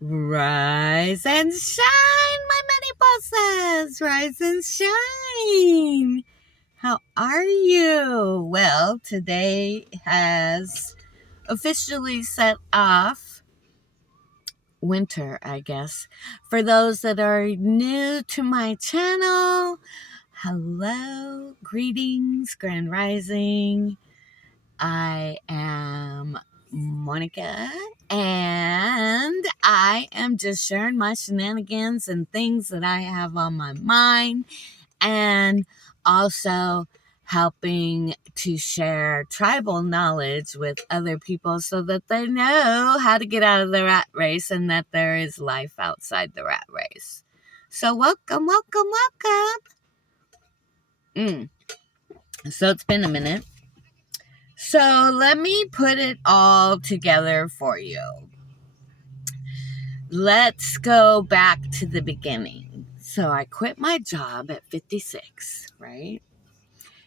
Rise and shine, my many bosses. Rise and shine. How are you? Well, today has officially set off winter, I guess. For those that are new to my channel, hello, greetings, grand rising. I am Monica, and I am just sharing my shenanigans and things that I have on my mind, and also helping to share tribal knowledge with other people so that they know how to get out of the rat race and that there is life outside the rat race. So welcome. So it's been a minute. So let me put it all together for you. Let's go back to the beginning. So I quit my job at 56, right?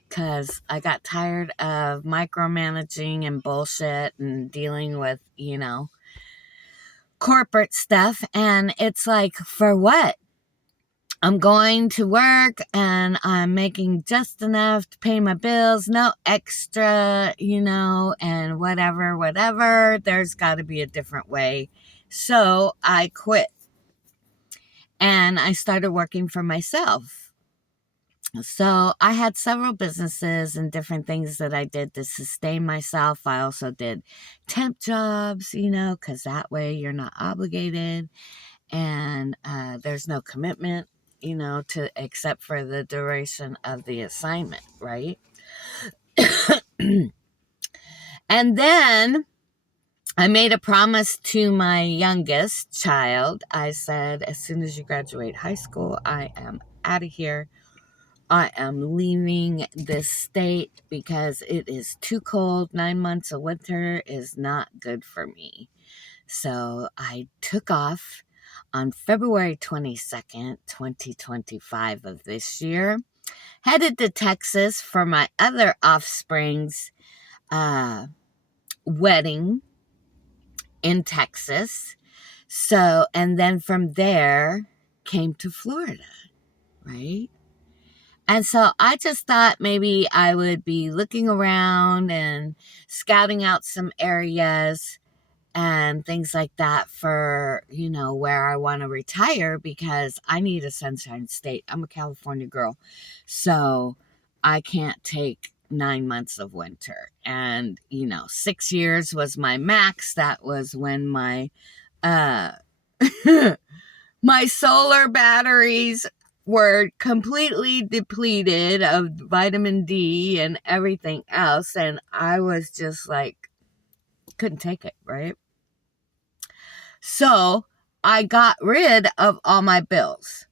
Because I got tired of micromanaging and bullshit and dealing with, corporate stuff. And it's like, for what? I'm going to work and I'm making just enough to pay my bills, no extra, and whatever. There's got to be a different way. So I quit and I started working for myself. So I had several businesses and different things that I did to sustain myself. I also did temp jobs, because that way you're not obligated and there's no commitment, except for the duration of the assignment, right? And then I made a promise to my youngest child. I said, as soon as you graduate high school, I am out of here. I am leaving this state because it is too cold. 9 months of winter is not good for me. So I took off on February 22nd, 2025 of this year, headed to Texas for my other offspring's wedding in Texas. So, and then from there came to Florida, right? And so I just thought maybe I would be looking around and scouting out some areas and things like that for, where I want to retire because I need a sunshine state. I'm a California girl, so I can't take 9 months of winter. And, 6 years was my max. That was when my, my solar batteries were completely depleted of vitamin D and everything else. And I was just like, couldn't take it, right? So I got rid of all my bills.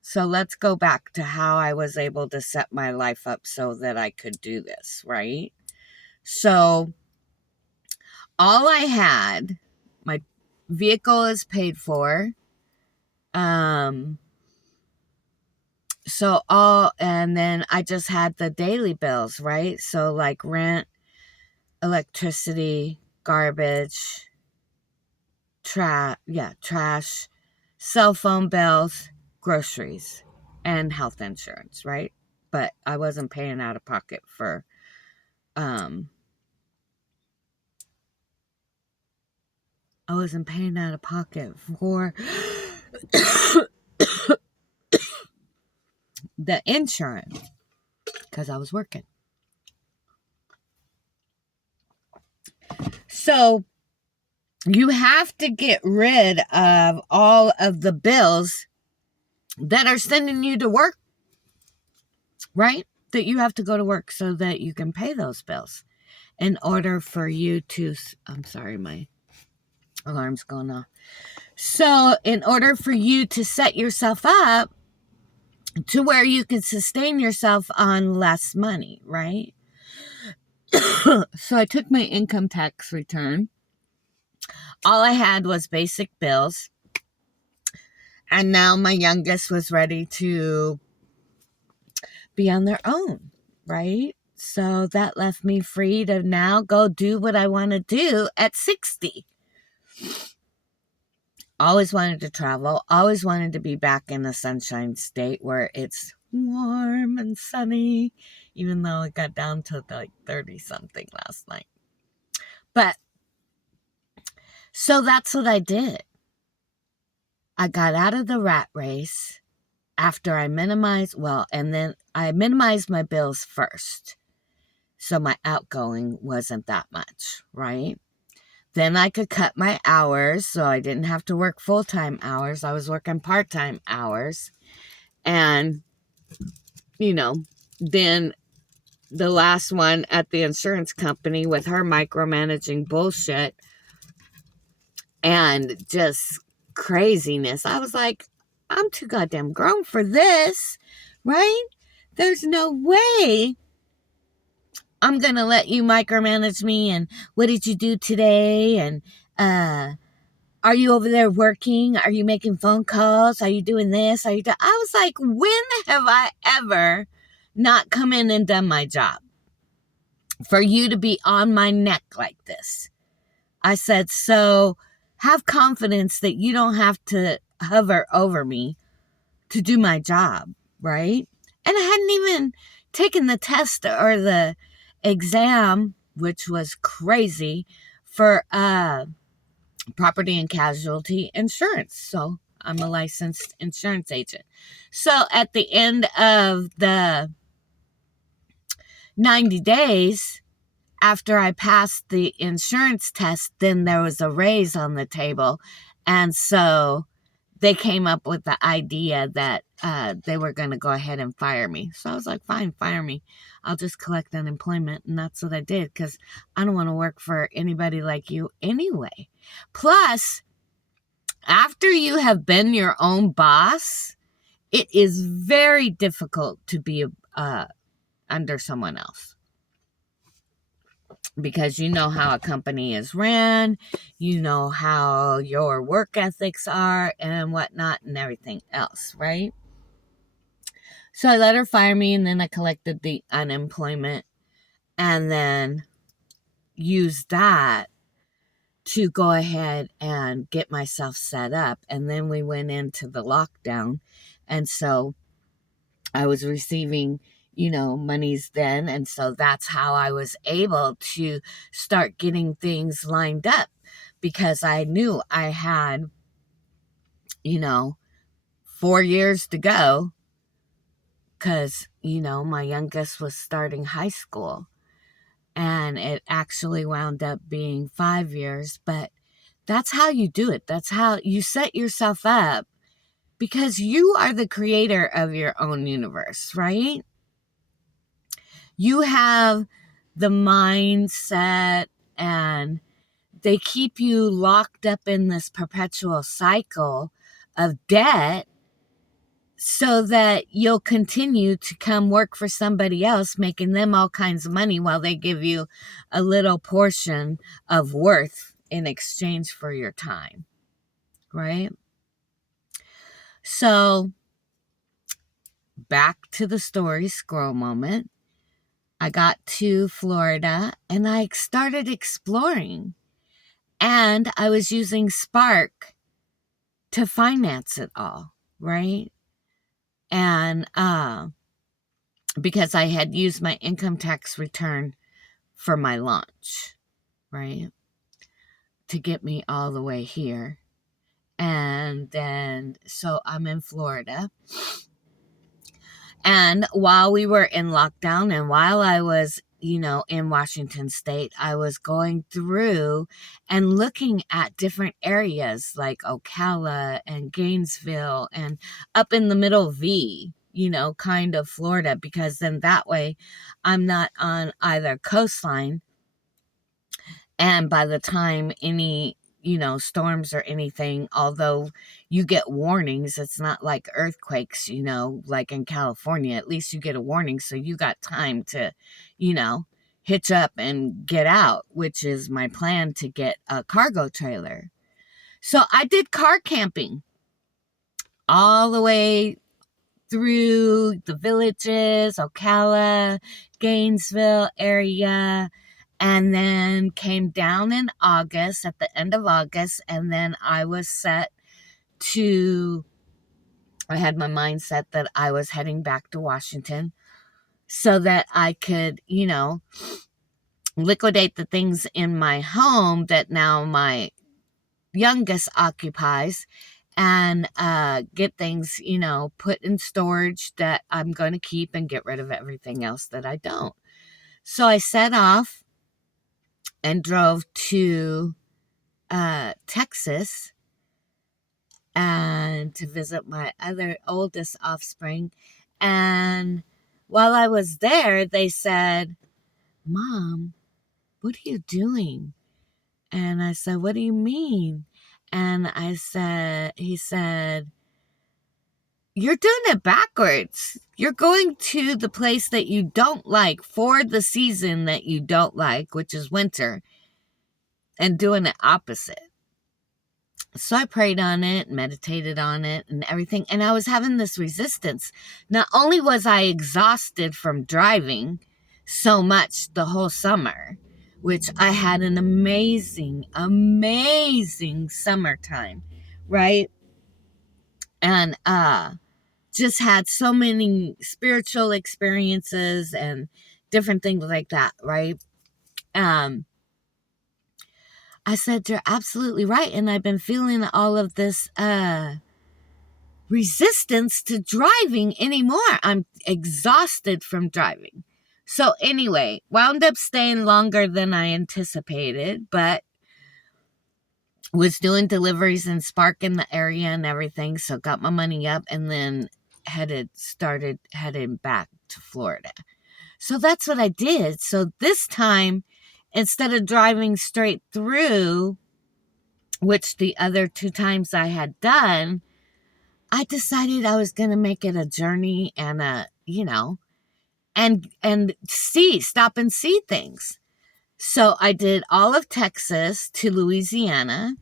So let's go back to how I was able to set my life up so that I could do this, right? So all I had, my vehicle is paid for. And then I just had the daily bills, right? So like rent, electricity, garbage, trash, cell phone bills, groceries, and health insurance, right? But I wasn't paying out of pocket for the insurance because I was working. So you have to get rid of all of the bills that are sending you to work, right? That you have to go to work so that you can pay those bills in order for you to, I'm sorry, my alarm's going off. So in order for you to set yourself up to where you can sustain yourself on less money, right? So I took my income tax return. All I had was basic bills. And now my youngest was ready to be on their own, right? So that left me free to now go do what I want to do at 60. Always wanted to travel, always wanted to be back in the Sunshine State where it's warm and sunny, even though it got down to like 30 something last night. But so that's what I did. I got out of the rat race after I minimized my bills first. So my outgoing wasn't that much, right? Then I could cut my hours so I didn't have to work full-time hours. I was working part-time hours. And, then the last one at the insurance company with her micromanaging bullshit and just craziness. I was like, I'm too goddamn grown for this, right? There's no way I'm going to let you micromanage me. And what did you do today? And, are you over there working? Are you making phone calls? Are you doing this? I was like, when have I ever not come in and done my job for you to be on my neck like this? I said, so have confidence that you don't have to hover over me to do my job, right? And I hadn't even taken the test or the exam, which was crazy, for property and casualty insurance. So I'm a licensed insurance agent. So at the end of the 90 days, after I passed the insurance test, then there was a raise on the table. And so they came up with the idea that they were going to go ahead and fire me. So I was like, fine, fire me. I'll just collect unemployment. And that's what I did because I don't want to work for anybody like you anyway. Plus, after you have been your own boss, it is very difficult to be under someone else. Because you know how a company is ran, you know how your work ethics are and whatnot and everything else, right? So I let her fire me and then I collected the unemployment and then used that to go ahead and get myself set up. And then we went into the lockdown. And so I was receiving monies then. And so that's how I was able to start getting things lined up because I knew I had, 4 years to go because, my youngest was starting high school and it actually wound up being 5 years. But that's how you do it. That's how you set yourself up because you are the creator of your own universe, right? You have the mindset and they keep you locked up in this perpetual cycle of debt so that you'll continue to come work for somebody else, making them all kinds of money while they give you a little portion of worth in exchange for your time, right? So back to the story, scroll moment. I got to Florida and I started exploring and I was using Spark to finance it all, right? And because I had used my income tax return for my launch, right? To get me all the way here. And then, so I'm in Florida. And while we were in lockdown and while I was, in Washington State, I was going through and looking at different areas like Ocala and Gainesville and up in the middle V, kind of Florida, because then that way I'm not on either coastline. And by the time any storms or anything, although you get warnings, it's not like earthquakes, like in California. At least you get a warning, so you got time to, hitch up and get out, which is my plan to get a cargo trailer. So I did car camping all the way through the villages, Ocala, Gainesville area, and then came down in August, at the end of August, and then I was set I had my mindset that I was heading back to Washington so that I could, liquidate the things in my home that now my youngest occupies and get things, put in storage that I'm going to keep and get rid of everything else that I don't. So I set off and drove to Texas and to visit my other oldest offspring. And while I was there, they said, "Mom, what are you doing?" And I said, "What do you mean?" And he said, "You're doing it backwards. You're going to the place that you don't like for the season that you don't like, which is winter, and doing the opposite." So I prayed on it, meditated on it, and everything. And I was having this resistance. Not only was I exhausted from driving so much the whole summer, which I had an amazing, amazing summertime, right? And just had so many spiritual experiences and different things like that, right? I said, "You're absolutely right." And I've been feeling all of this resistance to driving anymore. I'm exhausted from driving. So anyway, wound up staying longer than I anticipated, but was doing deliveries and Spark in the area and everything. So got my money up and then started heading back to Florida. So that's what I did. So this time, instead of driving straight through, which the other 2 times I had done, I decided I was going to make it a journey and and stop and see things. So I did all of Texas to Louisiana.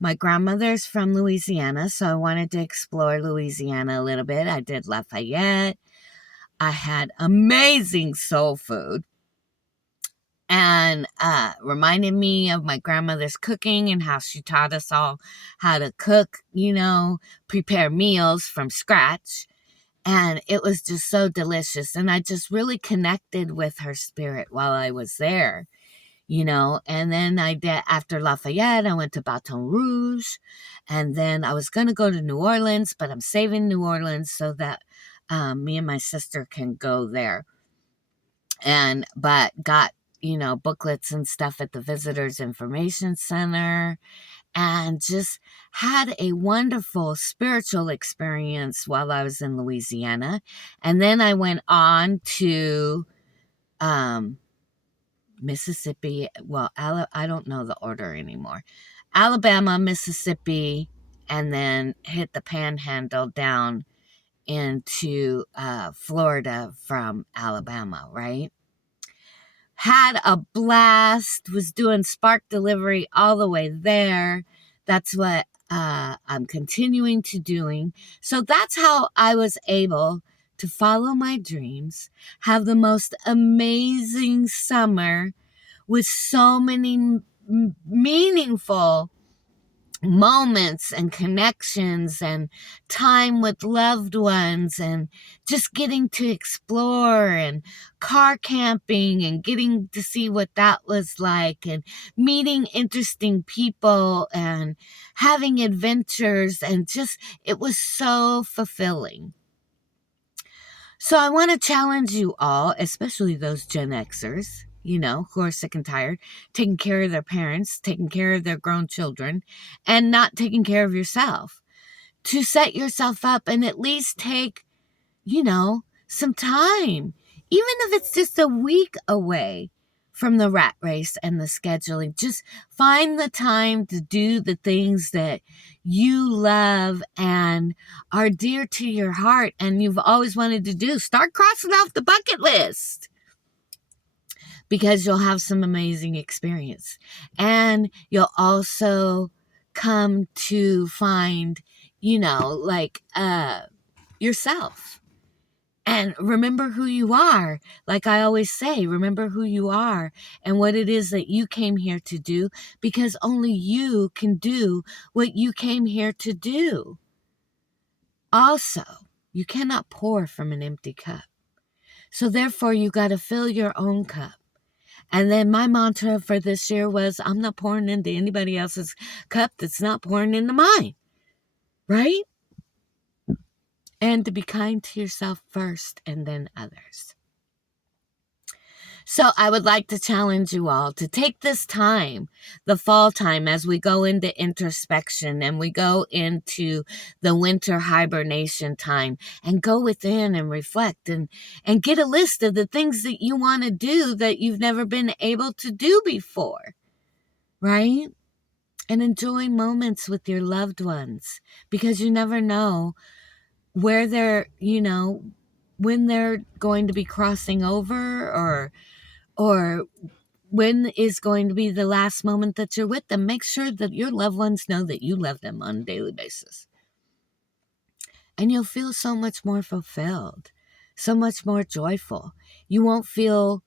My grandmother's from Louisiana, so I wanted to explore Louisiana a little bit. I did Lafayette. I had amazing soul food. And reminded me of my grandmother's cooking and how she taught us all how to cook, prepare meals from scratch. And it was just so delicious. And I just really connected with her spirit while I was there, And then after Lafayette, I went to Baton Rouge. And then I was going to go to New Orleans, but I'm saving New Orleans so that me and my sister can go there. But got booklets and stuff at the Visitors Information Center and just had a wonderful spiritual experience while I was in Louisiana. And then I went on to Mississippi. Well, I don't know the order anymore. Alabama, Mississippi, and then hit the panhandle down into Florida from Alabama, right? Had a blast, was doing Spark delivery all the way there. That's what I'm continuing to doing. So that's how I was able to follow my dreams, have the most amazing summer with so many meaningful moments and connections and time with loved ones and just getting to explore and car camping and getting to see what that was like and meeting interesting people and having adventures and just it was so fulfilling. So I want to challenge you all, especially those Gen Xers, who are sick and tired, taking care of their parents, taking care of their grown children, and not taking care of yourself, to set yourself up and at least take, some time, even if it's just a week away from the rat race and the scheduling. Just find the time to do the things that you love and are dear to your heart and you've always wanted to do. Start crossing off the bucket list, because you'll have some amazing experience. And you'll also come to find, yourself. And remember who you are. Like I always say, remember who you are and what it is that you came here to do, because only you can do what you came here to do. Also, you cannot pour from an empty cup. So therefore, you got to fill your own cup. And then my mantra for this year was, I'm not pouring into anybody else's cup that's not pouring into mine. Right? And to be kind to yourself first and then others. So I would like to challenge you all to take this time, the fall time, as we go into introspection and we go into the winter hibernation time, and go within and reflect and get a list of the things that you want to do that you've never been able to do before, right? And enjoy moments with your loved ones, because you never know where they're, when they're going to be crossing over, or when is going to be the last moment that you're with them. Make sure that your loved ones know that you love them on a daily basis. And you'll feel so much more fulfilled, so much more joyful. You won't feel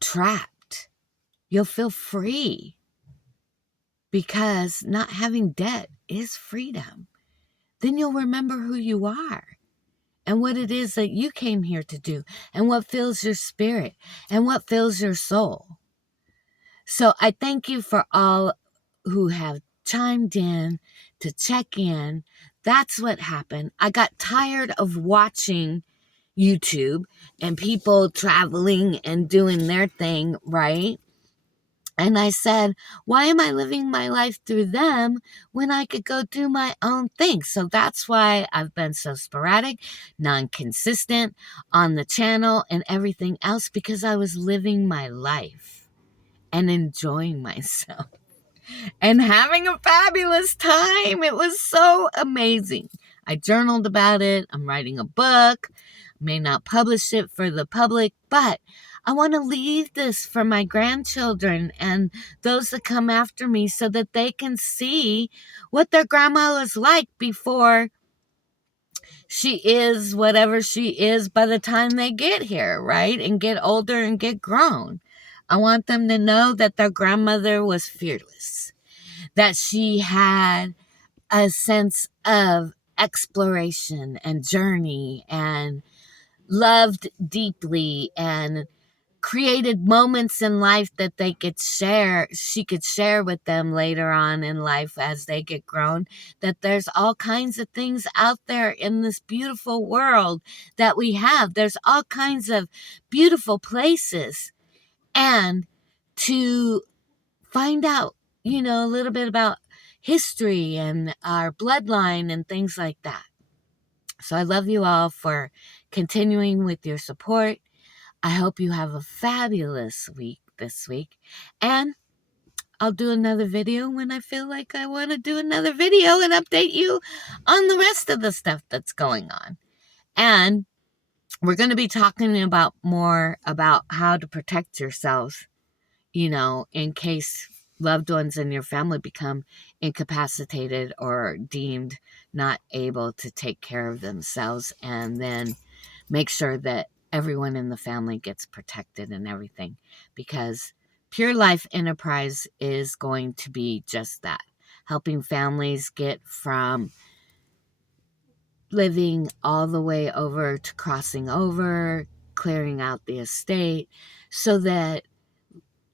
trapped. You'll feel free, because not having debt is freedom. Then you'll remember who you are and what it is that you came here to do, and what fills your spirit and what fills your soul. So I thank you for all who have chimed in to check in. That's what happened. I got tired of watching YouTube and people traveling and doing their thing, right? And I said, why am I living my life through them when I could go do my own thing? So that's why I've been so sporadic, non-consistent on the channel and everything else, because I was living my life and enjoying myself and having a fabulous time. It was so amazing. I journaled about it. I'm writing a book. May not publish it for the public, but I want to leave this for my grandchildren and those that come after me, so that they can see what their grandma was like before she is whatever she is by the time they get here, right? And get older and get grown. I want them to know that their grandmother was fearless, that she had a sense of exploration and journey, and loved deeply, and created moments in life that she could share with them later on in life as they get grown, that there's all kinds of things out there in this beautiful world that we have. There's all kinds of beautiful places, and to find out, a little bit about history and our bloodline and things like that. So I love you all for continuing with your support. I hope you have a fabulous week this week. And I'll do another video when I feel like I want to do another video and update you on the rest of the stuff that's going on. And we're going to be talking about more about how to protect yourselves, in case loved ones in your family become incapacitated or deemed not able to take care of themselves, and then make sure that everyone in the family gets protected and everything, because Pure Life Enterprise is going to be just that, helping families get from living all the way over to crossing over, clearing out the estate, so that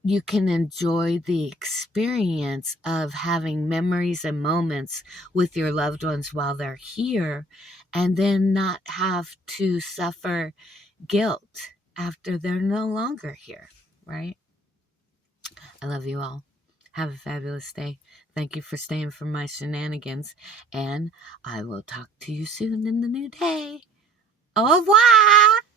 you can enjoy the experience of having memories and moments with your loved ones while they're here, and then not have to suffer guilt after they're no longer here, right? I love you all. Have a fabulous day. Thank you for staying for my shenanigans, and I will talk to you soon in the new day. Au revoir!